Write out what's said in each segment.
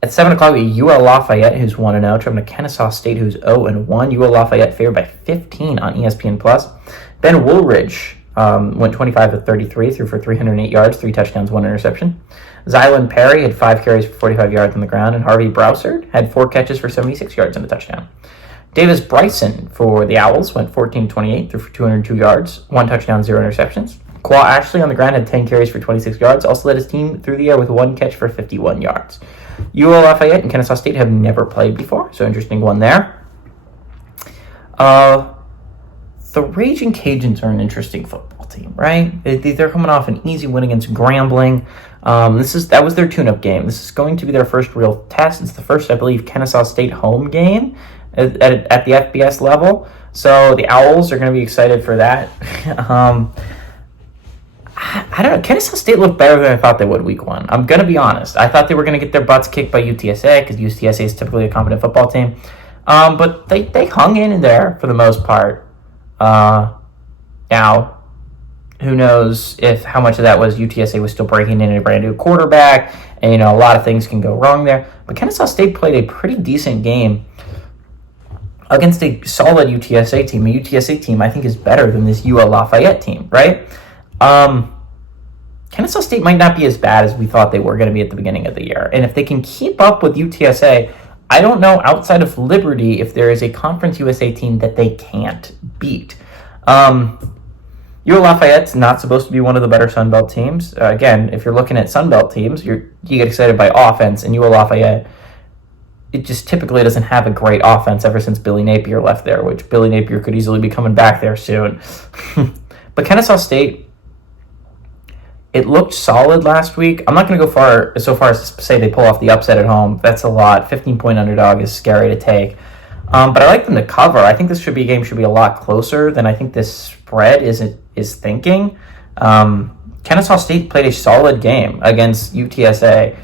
At 7 o'clock, we have UL Lafayette, who's 1-0, traveling to Kennesaw State, who's 0-1. UL Lafayette favored by 15 on ESPN+. Ben Woolridge went 25 of 33, threw for 308 yards, 3 touchdowns, 1 interception. Zylan Perry had 5 carries for 45 yards on the ground, and Harvey Brousard had 4 catches for 76 yards and a touchdown. Davis Bryson for the Owls went 14-28, threw for 202 yards, 1 touchdown, 0 interceptions. Qua Ashley on the ground had 10 carries for 26 yards, also led his team through the air with 1 catch for 51 yards. UL Lafayette and Kennesaw State have never played before, so interesting one there. The Raging Cajuns are an interesting football team, right? They're coming off an easy win against Grambling. That was their tune-up game. This is going to be their first real test. It's the first, I believe, Kennesaw State home game at the FBS level. So the Owls are going to be excited for that. I don't know. Kennesaw State looked better than I thought they would week 1. I'm going to be honest. I thought they were going to get their butts kicked by UTSA because UTSA is typically a competent football team. But they hung in there for the most part. Now, who knows how much of that was UTSA was still breaking in a brand new quarterback, and a lot of things can go wrong there. But Kennesaw State played a pretty decent game against a solid UTSA team. A UTSA team I think is better than this UL Lafayette team, right? Kennesaw State might not be as bad as we thought they were going to be at the beginning of the year, and if they can keep up with UTSA, I don't know outside of Liberty if there is a Conference USA team that they can't beat. UL Lafayette's not supposed to be one of the better Sun Belt teams. Again, if you're looking at Sun Belt teams, you get excited by offense, and UL Lafayette, it just typically doesn't have a great offense ever since Billy Napier left there, which Billy Napier could easily be coming back there soon. But Kennesaw State, it looked solid last week. I'm not going to go so far as to say they pull off the upset at home. That's a lot. 15-point underdog is scary to take. But I like them to cover. I think this game should be a lot closer than I think this spread is thinking. Kennesaw State played a solid game against UTSA.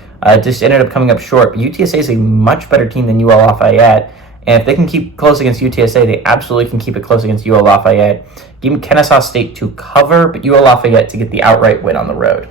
Just ended up coming up short. But UTSA is a much better team than UL Lafayette. And if they can keep close against UTSA, they absolutely can keep it close against UL Lafayette. Give me Kennesaw State to cover, but UL Lafayette to get the outright win on the road.